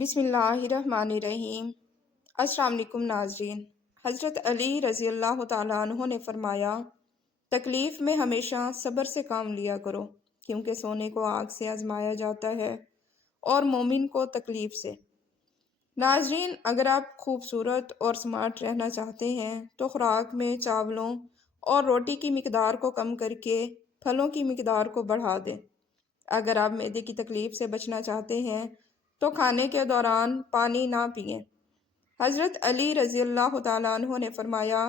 بسم اللہ الرحمن الرحیم۔ السلام علیکم ناظرین۔ حضرت علی رضی اللہ تعالیٰ عنہ نے فرمایا، تکلیف میں ہمیشہ صبر سے کام لیا کرو، کیونکہ سونے کو آگ سے آزمایا جاتا ہے اور مومن کو تکلیف سے۔ ناظرین، اگر آپ خوبصورت اور سمارٹ رہنا چاہتے ہیں تو خوراک میں چاولوں اور روٹی کی مقدار کو کم کر کے پھلوں کی مقدار کو بڑھا دیں۔ اگر آپ معدے کی تکلیف سے بچنا چاہتے ہیں تو کھانے کے دوران پانی نہ پئیں۔ حضرت علی رضی اللہ تعالیٰ عنہ نے فرمایا،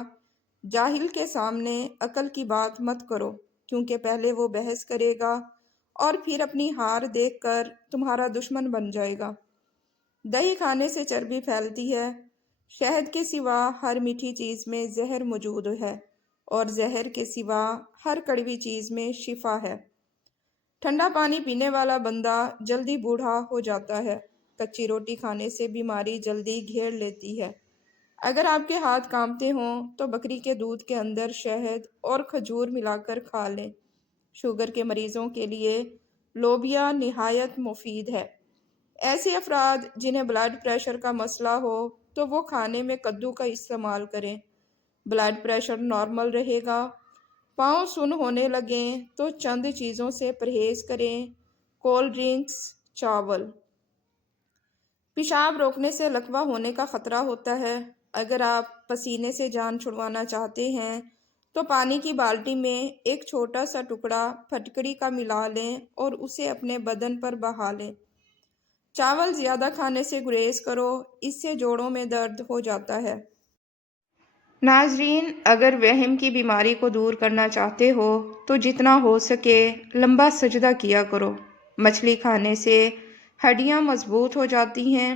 جاہل کے سامنے عقل کی بات مت کرو، کیونکہ پہلے وہ بحث کرے گا اور پھر اپنی ہار دیکھ کر تمہارا دشمن بن جائے گا۔ دہی کھانے سے چربی پھیلتی ہے۔ شہد کے سوا ہر میٹھی چیز میں زہر موجود ہے اور زہر کے سوا ہر کڑوی چیز میں شفا ہے۔ ٹھنڈا پانی پینے والا بندہ جلدی بوڑھا ہو جاتا ہے۔ کچی روٹی کھانے سے بیماری جلدی گھیر لیتی ہے۔ اگر آپ کے ہاتھ کانپتے ہوں تو بکری کے دودھ کے اندر شہد اور کھجور ملا کر کھا لیں۔ شوگر کے مریضوں کے لیے لوبیا نہایت مفید ہے۔ ایسے افراد جنہیں بلڈ پریشر کا مسئلہ ہو تو وہ کھانے میں کدو کا استعمال کریں۔ بلڈ پریشر نارمل رہے گا۔ پاؤں سن ہونے لگیں تو چند چیزوں سے پرہیز کریں: کولڈ ڈرنکس، چاول۔ پیشاب روکنے سے لکوہ ہونے کا خطرہ ہوتا ہے۔ اگر آپ پسینے سے جان چھڑوانا چاہتے ہیں تو پانی کی بالٹی میں ایک چھوٹا سا ٹکڑا پھٹکڑی کا ملا لیں اور اسے اپنے بدن پر بہا لیں۔ چاول زیادہ کھانے سے گریز کرو، اس سے جوڑوں میں درد ہو جاتا ہے۔ ناظرین، اگر وہم کی بیماری کو دور کرنا چاہتے ہو تو جتنا ہو سکے لمبا سجدہ کیا کرو۔ مچھلی کھانے سے ہڈیاں مضبوط ہو جاتی ہیں۔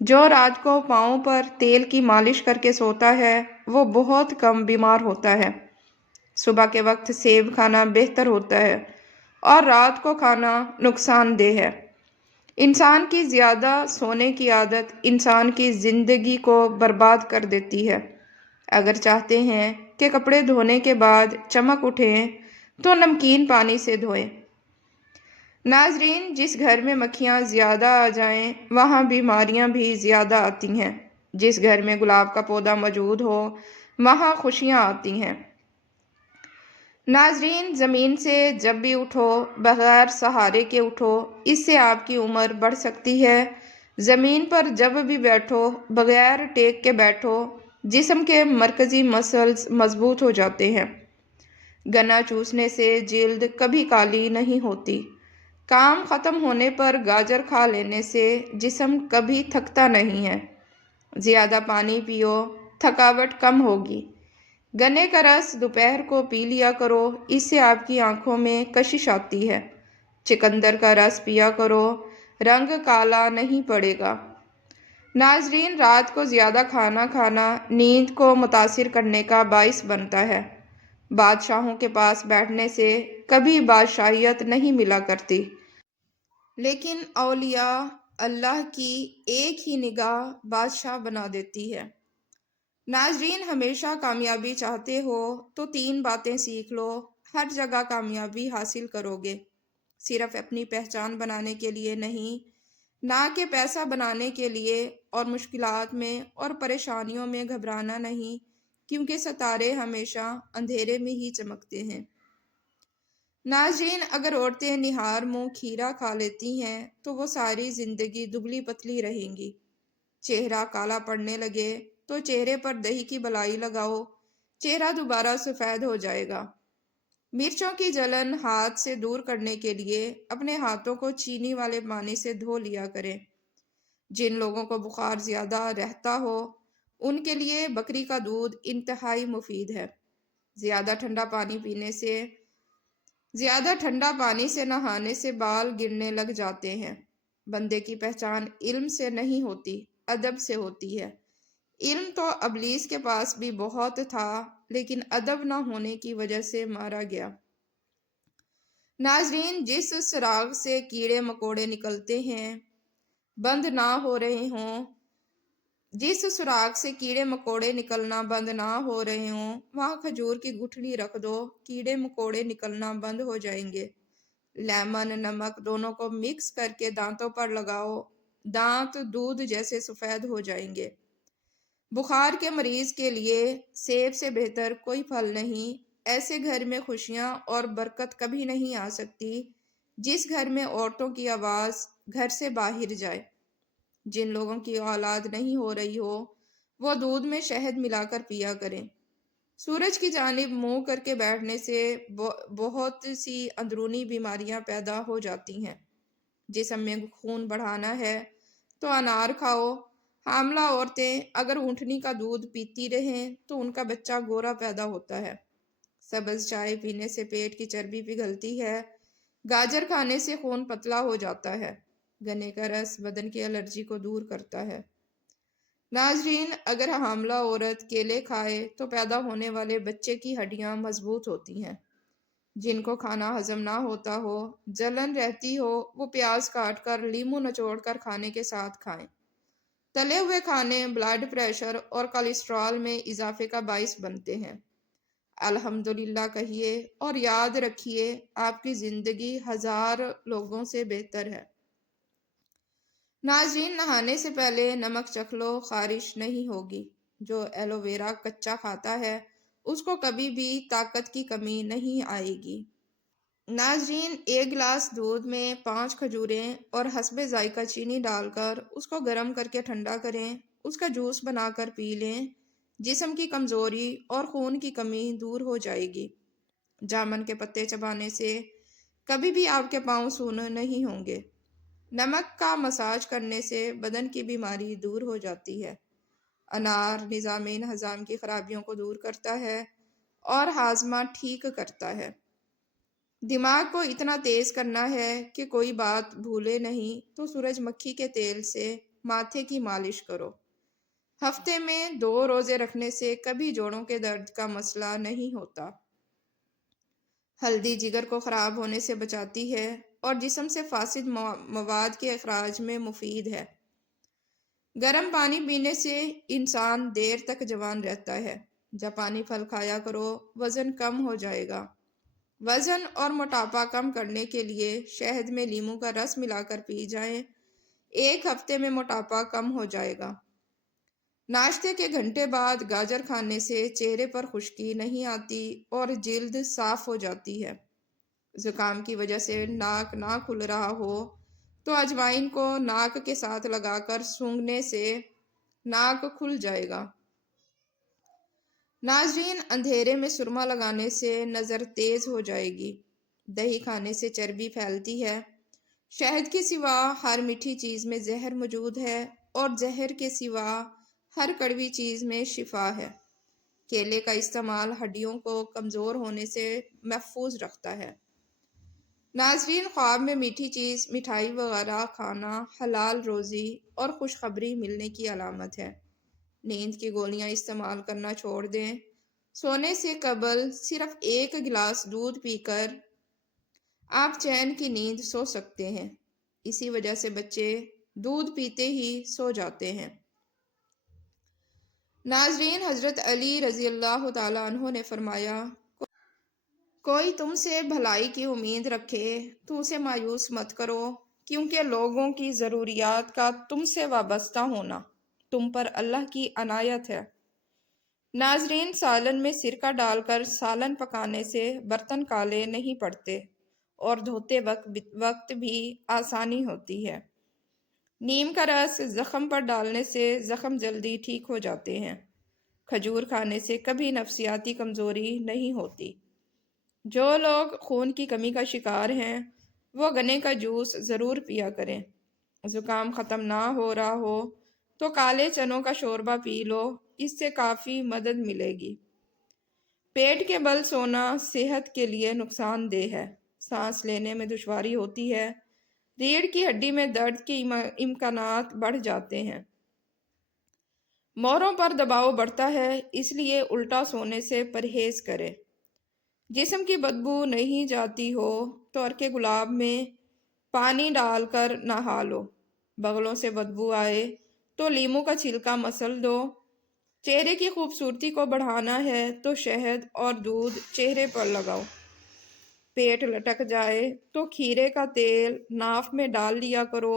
جو رات کو پاؤں پر تیل کی مالش کر کے سوتا ہے وہ بہت کم بیمار ہوتا ہے۔ صبح کے وقت سیب کھانا بہتر ہوتا ہے اور رات کو کھانا نقصان دہ ہے۔ انسان کی زیادہ سونے کی عادت انسان کی زندگی کو برباد کر دیتی ہے۔ اگر چاہتے ہیں کہ کپڑے دھونے کے بعد چمک اٹھیں تو نمکین پانی سے دھوئیں۔ ناظرین، جس گھر میں مکھیاں زیادہ آ جائیں وہاں بیماریاں بھی زیادہ آتی ہیں۔ جس گھر میں گلاب کا پودا موجود ہو وہاں خوشیاں آتی ہیں۔ ناظرین، زمین سے جب بھی اٹھو بغیر سہارے کے اٹھو، اس سے آپ کی عمر بڑھ سکتی ہے۔ زمین پر جب بھی بیٹھو بغیر ٹیک کے بیٹھو، جسم کے مرکزی مسلز مضبوط ہو جاتے ہیں۔ گنا چوسنے سے جلد کبھی کالی نہیں ہوتی۔ کام ختم ہونے پر گاجر کھا لینے سے جسم کبھی تھکتا نہیں ہے۔ زیادہ پانی پیو، تھکاوٹ کم ہوگی۔ گنے کا رس دوپہر کو پی لیا کرو، اس سے آپ کی آنکھوں میں کشش آتی ہے۔ چقندر کا رس پیا کرو، رنگ کالا نہیں پڑے گا۔ ناظرین، رات کو زیادہ کھانا کھانا نیند کو متاثر کرنے کا باعث بنتا ہے۔ بادشاہوں کے پاس بیٹھنے سے کبھی بادشاہیت نہیں ملا کرتی، لیکن اولیاء اللہ کی ایک ہی نگاہ بادشاہ بنا دیتی ہے۔ ناظرین، ہمیشہ کامیابی چاہتے ہو تو 3 باتیں سیکھ لو، ہر جگہ کامیابی حاصل کرو گے۔ صرف اپنی پہچان بنانے کے لیے نہیں، نہ کہ پیسہ بنانے کے لیے، اور مشکلات میں اور پریشانیوں میں گھبرانا نہیں، کیونکہ ستارے ہمیشہ اندھیرے میں ہی چمکتے ہیں۔ ناظرین، اگر عورتیں نہار منہ کھیرا کھا لیتی ہیں تو وہ ساری زندگی دبلی پتلی رہیں گی۔ چہرہ کالا پڑنے لگے تو چہرے پر دہی کی بلائی لگاؤ، چہرہ دوبارہ سفید ہو جائے گا۔ مرچوں کی جلن ہاتھ سے دور کرنے کے لیے اپنے ہاتھوں کو چینی والے پانی سے دھو لیا کریں۔ جن لوگوں کو بخار زیادہ رہتا ہو ان کے لیے بکری کا دودھ انتہائی مفید ہے۔ زیادہ ٹھنڈا پانی سے نہانے سے بال گرنے لگ جاتے ہیں۔ بندے کی پہچان علم سے نہیں ہوتی، ادب سے ہوتی ہے۔ علم تو ابلیس کے پاس بھی بہت تھا، لیکن ادب نہ ہونے کی وجہ سے مارا گیا۔ ناظرین، جس سراغ سے کیڑے مکوڑے نکلتے ہیں بند نہ ہو رہے ہوں، جس سراغ سے کیڑے مکوڑے نکلنا بند نہ ہو رہے ہوں وہاں کھجور کی گٹھلی رکھ دو، کیڑے مکوڑے نکلنا بند ہو جائیں گے۔ لیمن، نمک دونوں کو مکس کر کے دانتوں پر لگاؤ، دانت دودھ جیسے سفید ہو جائیں گے۔ بخار کے مریض کے لیے سیب سے بہتر کوئی پھل نہیں۔ ایسے گھر میں خوشیاں اور برکت کبھی نہیں آ سکتی جس گھر میں عورتوں کی آواز گھر سے باہر جائے۔ جن لوگوں کی اولاد نہیں ہو رہی ہو وہ دودھ میں شہد ملا کر پیا کریں۔ سورج کی جانب منہ کر کے بیٹھنے سے بہت سی اندرونی بیماریاں پیدا ہو جاتی ہیں۔ جسم میں خون بڑھانا ہے تو انار کھاؤ۔ حاملہ عورتیں اگر اونٹنی کا دودھ پیتی رہیں تو ان کا بچہ گورا پیدا ہوتا ہے۔ سبز چائے پینے سے پیٹ کی چربی پگھلتی ہے۔ گاجر کھانے سے خون پتلا ہو جاتا ہے۔ گنے کا رس بدن کی الرجی کو دور کرتا ہے۔ ناظرین، اگر حاملہ عورت کیلے کھائے تو پیدا ہونے والے بچے کی ہڈیاں مضبوط ہوتی ہیں۔ جن کو کھانا ہضم نہ ہوتا ہو، جلن رہتی ہو، وہ پیاز کاٹ کر لیموں نچوڑ کر کھانے کے ساتھ کھائیں۔ تلے ہوئے کھانے بلڈ پریشر اور کولیسٹرول میں اضافے کا باعث بنتے ہیں۔ الحمدللہ کہیے اور یاد رکھیے آپ کی زندگی 1000 لوگوں سے بہتر ہے۔ ناظرین، نہانے سے پہلے نمک چکھ لو، خارش نہیں ہوگی۔ جو ایلو ویرا کچا کھاتا ہے اس کو کبھی بھی طاقت کی کمی نہیں آئے گی۔ ناظرین، 1 گلاس دودھ میں 5 کھجوریں اور حسب ذائقہ چینی ڈال کر اس کو گرم کر کے ٹھنڈا کریں، اس کا جوس بنا کر پی لیں۔ جسم کی کمزوری اور خون کی کمی دور ہو جائے گی۔ جامن کے پتے چبانے سے کبھی بھی آپ کے پاؤں سونے نہیں ہوں گے۔ نمک کا مساج کرنے سے بدن کی بیماری دور ہو جاتی ہے۔ انار نظام ہضم کی خرابیوں کو دور کرتا ہے اور ہاضمہ ٹھیک کرتا ہے۔ دماغ کو اتنا تیز کرنا ہے کہ کوئی بات بھولے نہیں تو سورج مکھی کے تیل سے ماتھے کی مالش کرو۔ ہفتے میں 2 روزے رکھنے سے کبھی جوڑوں کے درد کا مسئلہ نہیں ہوتا۔ ہلدی جگر کو خراب ہونے سے بچاتی ہے اور جسم سے فاسد مواد کے اخراج میں مفید ہے۔ گرم پانی پینے سے انسان دیر تک جوان رہتا ہے۔ جاپانی پھل کھایا کرو، وزن کم ہو جائے گا۔ وزن اور موٹاپا کم کرنے کے لیے شہد میں لیموں کا رس ملا کر پی جائیں۔ 1 ہفتے میں موٹاپا کم ہو جائے گا۔ ناشتے کے گھنٹے بعد گاجر کھانے سے چہرے پر خشکی نہیں آتی اور جلد صاف ہو جاتی ہے۔ زکام کی وجہ سے ناک نہ کھل رہا ہو تو اجوائن کو ناک کے ساتھ لگا کر سونگھنے سے ناک کھل جائے گا۔ ناظرین، اندھیرے میں سرما لگانے سے نظر تیز ہو جائے گی۔ دہی کھانے سے چربی پھیلتی ہے۔ شہد کے سوا ہر میٹھی چیز میں زہر موجود ہے اور زہر کے سوا ہر کڑوی چیز میں شفا ہے۔ کیلے کا استعمال ہڈیوں کو کمزور ہونے سے محفوظ رکھتا ہے۔ ناظرین، خواب میں میٹھی چیز، مٹھائی وغیرہ کھانا حلال روزی اور خوشخبری ملنے کی علامت ہے۔ نیند کی گولیاں استعمال کرنا چھوڑ دیں۔ سونے سے قبل صرف 1 گلاس دودھ پی کر آپ چین کی نیند سو سکتے ہیں۔ اسی وجہ سے بچے دودھ پیتے ہی سو جاتے ہیں۔ ناظرین، حضرت علی رضی اللہ تعالیٰ عنہ نے فرمایا، کوئی تم سے بھلائی کی امید رکھے تو اسے مایوس مت کرو، کیونکہ لوگوں کی ضروریات کا تم سے وابستہ ہونا تم پر اللہ کی عنایت ہے۔ ناظرین، سالن میں سرکہ ڈال کر سالن پکانے سے برتن کالے نہیں پڑتے اور دھوتے وقت بھی آسانی ہوتی ہے۔ نیم کا رس زخم پر ڈالنے سے زخم جلدی ٹھیک ہو جاتے ہیں۔ کھجور کھانے سے کبھی نفسیاتی کمزوری نہیں ہوتی۔ جو لوگ خون کی کمی کا شکار ہیں وہ گنے کا جوس ضرور پیا کریں۔ زکام ختم نہ ہو رہا ہو تو کالے چنوں کا شوربہ پی لو، اس سے کافی مدد ملے گی۔ پیٹ کے بل سونا صحت کے لیے نقصان دہ ہے۔ سانس لینے میں دشواری ہوتی ہے۔ ریڑھ کی ہڈی میں درد کے امکانات بڑھ جاتے ہیں۔ موڑوں پر دباؤ بڑھتا ہے، اس لیے الٹا سونے سے پرہیز کریں۔ جسم کی بدبو نہیں جاتی ہو تو عرق گلاب میں پانی ڈال کر نہا لو۔ بغلوں سے بدبو آئے تو لیموں کا چھلکا مسل دو۔ چہرے کی خوبصورتی کو بڑھانا ہے تو شہد اور دودھ چہرے پر لگاؤ۔ پیٹ لٹک جائے تو کھیرے کا تیل ناف میں ڈال لیا کرو۔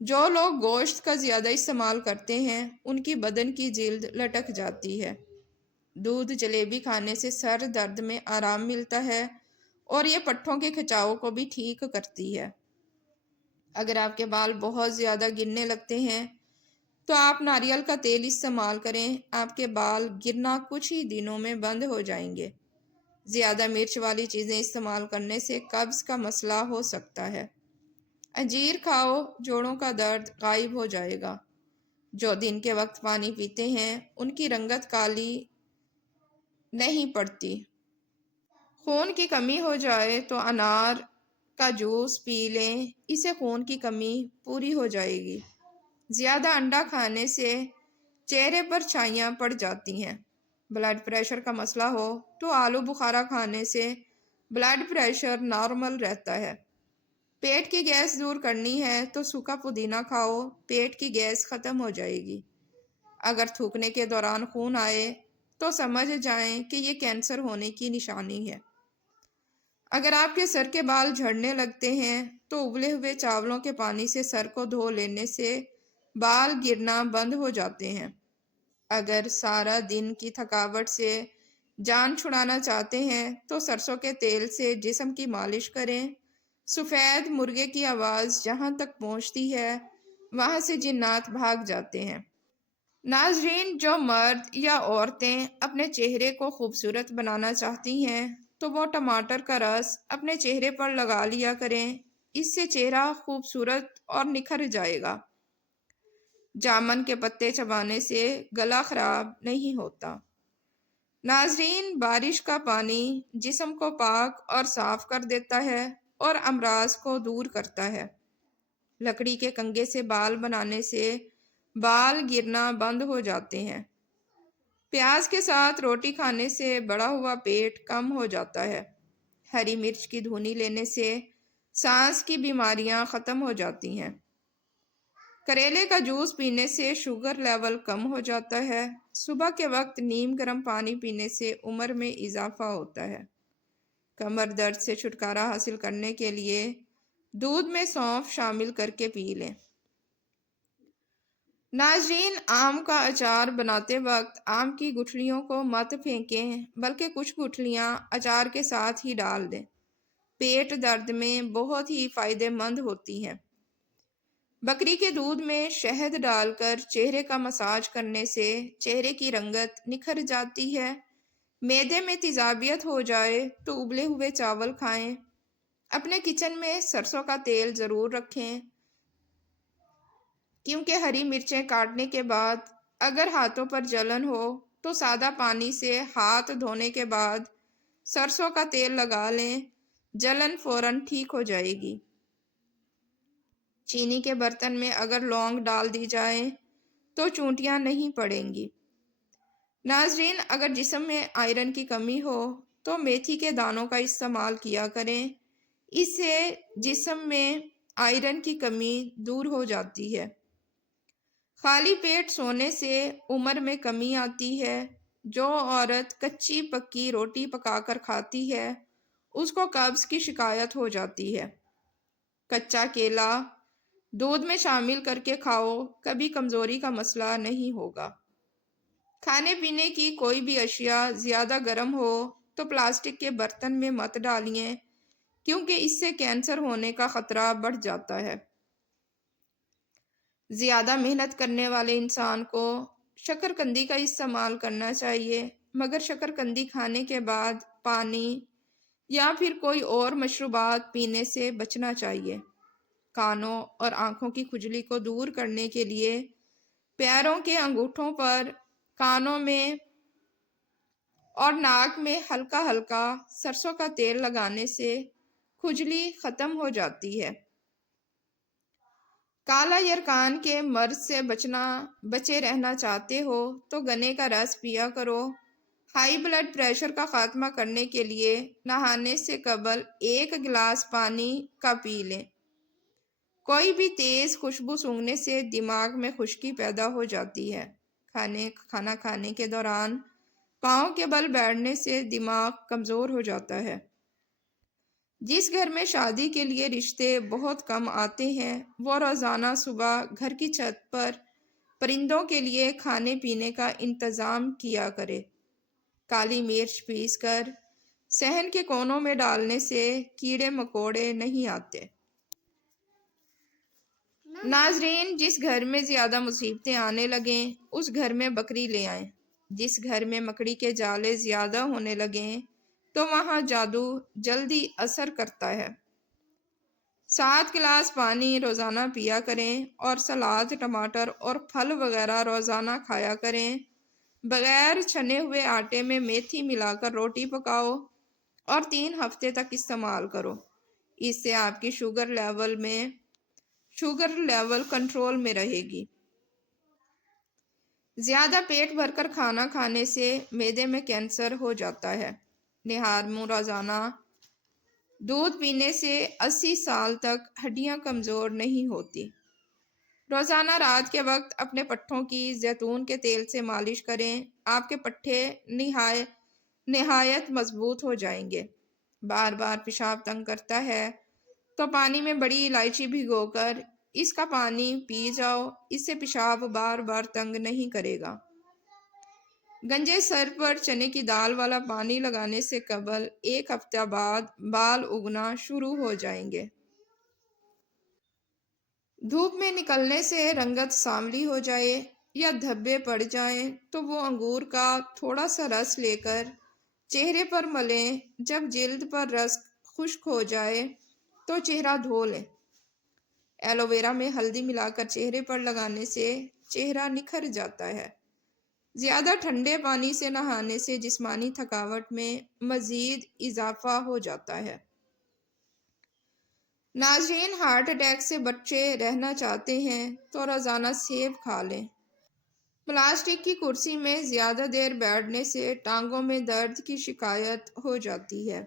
جو لوگ گوشت کا زیادہ استعمال کرتے ہیں ان کی بدن کی جلد لٹک جاتی ہے۔ دودھ جلیبی کھانے سے سر درد میں آرام ملتا ہے اور یہ پٹھوں کے کھچاؤ کو بھی ٹھیک کرتی ہے۔ اگر آپ کے بال بہت زیادہ گرنے لگتے ہیں تو آپ ناریل کا تیل استعمال کریں، آپ کے بال گرنا کچھ ہی دنوں میں بند ہو جائیں گے۔ زیادہ مرچ والی چیزیں استعمال کرنے سے قبض کا مسئلہ ہو سکتا ہے۔ انجیر کھاؤ، جوڑوں کا درد غائب ہو جائے گا۔ جو دن کے وقت پانی پیتے ہیں ان کی رنگت کالی نہیں پڑتی۔ خون کی کمی ہو جائے تو انار کا جوس پی لیں، اسے خون کی کمی پوری ہو جائے گی۔ زیادہ انڈا کھانے سے چہرے پر چھائیاں پڑ جاتی ہیں۔ بلڈ پریشر کا مسئلہ ہو تو آلو بخارا کھانے سے بلڈ پریشر نارمل رہتا ہے۔ پیٹ کی گیس دور کرنی ہے تو سوکھا پودینہ کھاؤ، پیٹ کی گیس ختم ہو جائے گی۔ اگر تھوکنے کے دوران خون آئے تو سمجھ جائیں کہ یہ کینسر ہونے کی نشانی ہے۔ اگر آپ کے سر کے بال جھڑنے لگتے ہیں تو ابلے ہوئے چاولوں کے پانی سے سر کو دھو لینے سے بال گرنا بند ہو جاتے ہیں۔ اگر سارا دن کی تھکاوٹ سے جان چھڑانا چاہتے ہیں تو سرسوں کے تیل سے جسم کی مالش کریں۔ سفید مرغے کی آواز جہاں تک پہنچتی ہے وہاں سے جنات بھاگ جاتے ہیں۔ ناظرین، جو مرد یا عورتیں اپنے چہرے کو خوبصورت بنانا چاہتی ہیں تو وہ ٹماٹر کا رس اپنے چہرے پر لگا لیا کریں، اس سے چہرہ خوبصورت اور نکھر جائے گا۔ جامن کے پتے چبانے سے گلا خراب نہیں ہوتا۔ ناظرین، بارش کا پانی جسم کو پاک اور صاف کر دیتا ہے اور امراض کو دور کرتا ہے۔ لکڑی کے کنگھے سے بال بنانے سے بال گرنا بند ہو جاتے ہیں۔ پیاز کے ساتھ روٹی کھانے سے بڑا ہوا پیٹ کم ہو جاتا ہے۔ ہری مرچ کی دھونی لینے سے سانس کی بیماریاں ختم ہو جاتی ہیں۔ کریلے کا جوس پینے سے شوگر لیول کم ہو جاتا ہے۔ صبح کے وقت نیم گرم پانی پینے سے عمر میں اضافہ ہوتا ہے۔ کمر درد سے چھٹکارا حاصل کرنے کے لیے دودھ میں سونف شامل کر کے پی لیں۔ ناظرین، آم کا اچار بناتے وقت آم کی گٹھلیوں کو مت پھینکیں بلکہ کچھ گٹھلیاں اچار کے ساتھ ہی ڈال دیں۔ پیٹ درد میں بہت ہی فائدہ مند ہوتی ہیں۔ بکری کے دودھ میں شہد ڈال کر چہرے کا مساج کرنے سے چہرے کی رنگت نکھر جاتی ہے۔ معدے میں تیزابیت ہو جائے تو ابلے ہوئے چاول کھائیں۔ اپنے کچن میں سرسوں کا تیل ضرور رکھیں، کیونکہ ہری مرچیں کاٹنے کے بعد اگر ہاتھوں پر جلن ہو تو سادہ پانی سے ہاتھ دھونے کے بعد سرسوں کا تیل لگا لیں، جلن فوراً ٹھیک ہو جائے گی۔ چینی کے برتن میں اگر لونگ ڈال دی جائے تو چونٹیاں نہیں پڑیں گی۔ ناظرین، اگر جسم میں آئرن کی کمی ہو تو میتھی کے دانوں کا استعمال کیا کریں، اس سے جسم میں آئرن کی کمی دور ہو جاتی ہے۔ خالی پیٹ سونے سے عمر میں کمی آتی ہے۔ جو عورت کچی پکی روٹی پکا کر کھاتی ہے اس کو قبض کی شکایت ہو جاتی ہے۔ کچا کیلا دودھ میں شامل کر کے کھاؤ، کبھی کمزوری کا مسئلہ نہیں ہوگا۔ کھانے پینے کی کوئی بھی اشیاء زیادہ گرم ہو تو پلاسٹک کے برتن میں مت ڈالیں، کیونکہ اس سے کینسر ہونے کا خطرہ بڑھ جاتا ہے۔ زیادہ محنت کرنے والے انسان کو شکرکندی کا استعمال کرنا چاہیے، مگر شکرکندی کھانے کے بعد پانی یا پھر کوئی اور مشروبات پینے سے بچنا چاہیے۔ کانوں اور آنکھوں کی کھجلی کو دور کرنے کے لیے پیروں کے انگوٹھوں پر، کانوں میں اور ناک میں ہلکا ہلکا سرسوں کا تیل لگانے سے کھجلی ختم ہو جاتی ہے۔ کالا یرکان کے مرض سے بچے رہنا چاہتے ہو تو گنے کا رس پیا کرو۔ ہائی بلڈ پریشر کا خاتمہ کرنے کے لیے نہانے سے قبل 1 گلاس پانی کا پی لیں۔ کوئی بھی تیز خوشبو سونگھنے سے دماغ میں خشکی پیدا ہو جاتی ہے۔ کھانا کھانے کے دوران پاؤں کے بل بیٹھنے سے دماغ کمزور ہو جاتا ہے۔ جس گھر میں شادی کے لیے رشتے بہت کم آتے ہیں وہ روزانہ صبح گھر کی چھت پر پرندوں کے لیے کھانے پینے کا انتظام کیا کرے۔ کالی مرچ پیس کر صحن کے کونوں میں ڈالنے سے کیڑے مکوڑے نہیں آتے۔ ناظرین، جس گھر میں زیادہ مصیبتیں آنے لگیں اس گھر میں بکری لے آئیں۔ جس گھر میں مکڑی کے جالے زیادہ ہونے لگیں تو وہاں جادو جلدی اثر کرتا ہے۔ 7 گلاس پانی روزانہ پیا کریں اور سلاد، ٹماٹر اور پھل وغیرہ روزانہ کھایا کریں۔ بغیر چھنے ہوئے آٹے میں میتھی ملا کر روٹی پکاؤ اور 3 ہفتے تک استعمال کرو۔ اس سے آپ کی شوگر لیول کنٹرول میں رہے گی۔ زیادہ پیٹ بھر کر کھانا کھانے سے معدے میں کینسر ہو جاتا ہے۔ نہار منہ روزانہ دودھ پینے سے 80 سال تک ہڈیاں کمزور نہیں ہوتی۔ روزانہ رات کے وقت اپنے پٹھوں کی زیتون کے تیل سے مالش کریں، آپ کے پٹھے نہایت مضبوط ہو جائیں گے۔ بار بار پیشاب تنگ کرتا ہے تو پانی میں بڑی الائچی بھگو کر اس کا پانی پی جاؤ، اس سے پیشاب بار بار تنگ نہیں کرے گا۔ گنجے سر پر چنے کی دال والا پانی لگانے سے قبل 1 ہفتہ بعد بال اگنا شروع ہو جائیں گے۔ دھوپ میں نکلنے سے رنگت سانولی ہو جائے یا دھبے پڑ جائیں تو وہ انگور کا تھوڑا سا رس لے کر چہرے پر ملیں۔ جب جلد پر رس خشک ہو جائے تو چہرہ دھو لیں۔ ایلو ویرا میں ہلدی ملا کر چہرے پر لگانے سے چہرہ نکھر جاتا ہے۔ زیادہ ٹھنڈے پانی سے نہانے سے جسمانی تھکاوٹ میں مزید اضافہ ہو جاتا ہے۔ ناظرین، ہارٹ اٹیک سے بچے رہنا چاہتے ہیں تو روزانہ سیب کھا لیں۔ پلاسٹک کی کرسی میں زیادہ دیر بیٹھنے سے ٹانگوں میں درد کی شکایت ہو جاتی ہے۔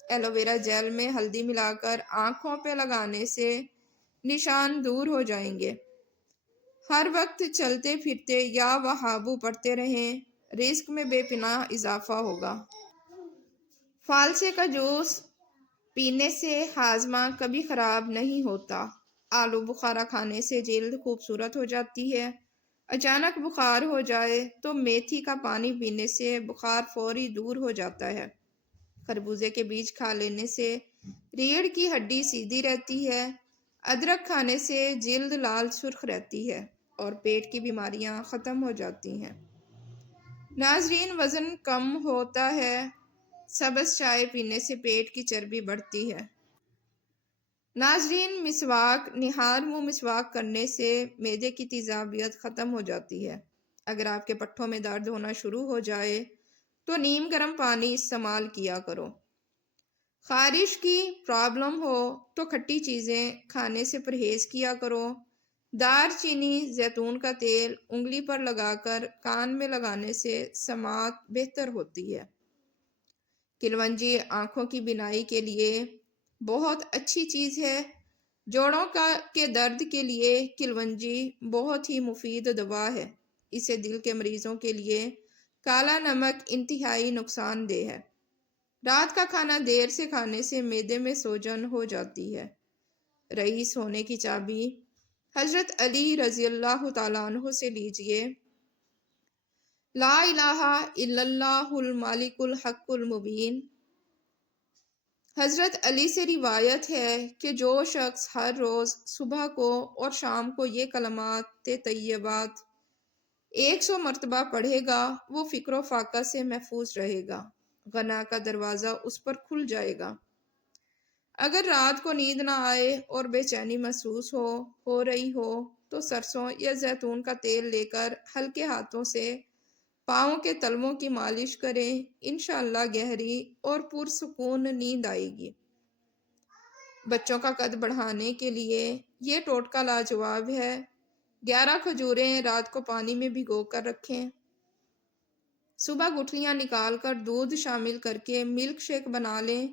ایلو ویرا جیل میں ہلدی ملا کر آنکھوں پہ لگانے سے نشان دور ہو جائیں گے۔ ہر وقت چلتے پھرتے یا وہابو پڑھتے رہیں، رزق میں بے پناہ اضافہ ہوگا۔ فالسے کا جوس پینے سے ہاضمہ کبھی خراب نہیں ہوتا۔ آلو بخارا کھانے سے جلد خوبصورت ہو جاتی ہے۔ اچانک بخار ہو جائے تو میتھی کا پانی پینے سے بخار فوری دور ہو جاتا ہے۔ خربوزے کے بیج کھا لینے سے ریڑھ کی ہڈی سیدھی رہتی ہے۔ ادرک کھانے سے جلد لال سرخ رہتی ہے اور پیٹ کی بیماریاں ختم ہو جاتی ہیں۔ ناظرین، وزن کم ہوتا ہے۔ سبز چائے پینے سے پیٹ کی چربی بڑھتی ہے۔ ناظرین، نہار منہ مسواک کرنے سے معدے کی تیزابیت ختم ہو جاتی ہے۔ اگر آپ کے پٹھوں میں درد ہونا شروع ہو جائے تو نیم گرم پانی استعمال کیا کرو۔ خارش کی پرابلم ہو تو کھٹی چیزیں کھانے سے پرہیز کیا کرو۔ دار چینی، زیتون کا تیل انگلی پر لگا کر کان میں لگانے سے سماعت بہتر ہوتی ہے۔ کلونجی آنکھوں کی بینائی کے لیے بہت اچھی چیز ہے۔ جوڑوں کے درد کے لیے کلونجی بہت ہی مفید دوا ہے۔ اسے دل کے مریضوں کے لیے کالا نمک انتہائی نقصان دہ ہے۔ رات کا کھانا دیر سے کھانے سے معدے میں سوجن ہو جاتی ہے۔ رئیس ہونے کی چابی حضرت علی رضی اللہ تعالیٰ عنہ سے لیجئے۔ لا الہ الا اللہ الملک الحق المبین۔ حضرت علی سے روایت ہے کہ جو شخص ہر روز صبح کو اور شام کو یہ کلمات طیبات 100 مرتبہ پڑھے گا وہ فکر و فاقہ سے محفوظ رہے گا، غنا کا دروازہ اس پر کھل جائے گا۔ اگر رات کو نیند نہ آئے اور بے چینی محسوس ہو رہی ہو تو سرسوں یا زیتون کا تیل لے کر ہلکے ہاتھوں سے پاؤں کے تلووں کی مالش کریں، انشاءاللہ گہری اور پرسکون نیند آئے گی۔ بچوں کا قد بڑھانے کے لیے یہ ٹوٹکا لاجواب ہے۔ 11 کھجوریں رات کو پانی میں بھگو کر رکھیں، صبح گٹھلیاں نکال کر دودھ شامل کر کے ملک شیک بنا لیں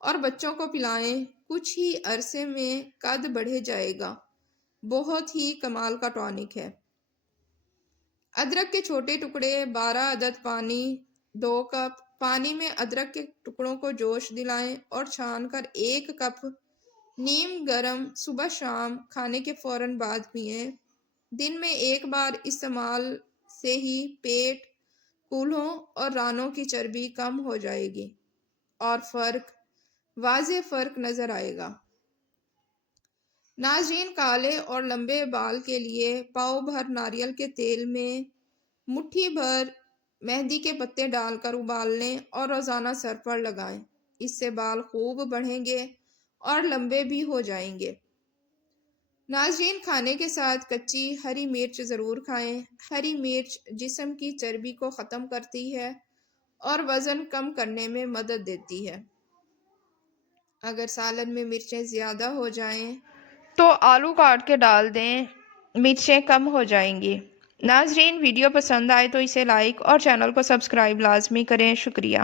اور بچوں کو پلائیں۔ کچھ ہی عرصے میں قد بڑھے جائے گا۔ بہت ہی کمال کا ٹانک ہے۔ ادرک کے چھوٹے ٹکڑے 12 عدد پانی 2 کپ پانی میں ادرک کے ٹکڑوں کو جوش دلائیں اور چھان کر 1 کپ نیم گرم صبح شام کھانے کے فوراً بعد پئیں۔ دن میں 1 بار استعمال سے ہی پیٹ، کولہوں اور رانوں کی چربی کم ہو جائے گی اور واضح فرق نظر آئے گا۔ ناظرین، کالے اور لمبے بال کے لیے پاؤ بھر ناریل کے تیل میں مٹھی بھر مہندی کے پتے ڈال کر ابال لیں اور روزانہ سر پر لگائیں۔ اس سے بال خوب بڑھیں گے اور لمبے بھی ہو جائیں گے۔ ناظرین، کھانے کے ساتھ کچی ہری مرچ ضرور کھائیں۔ ہری مرچ جسم کی چربی کو ختم کرتی ہے اور وزن کم کرنے میں مدد دیتی ہے۔ اگر سالن میں مرچیں زیادہ ہو جائیں تو آلو کاٹ کے ڈال دیں، مرچیں کم ہو جائیں گی۔ ناظرین، ویڈیو پسند آئے تو اسے لائک اور چینل کو سبسکرائب لازمی کریں۔ شکریہ۔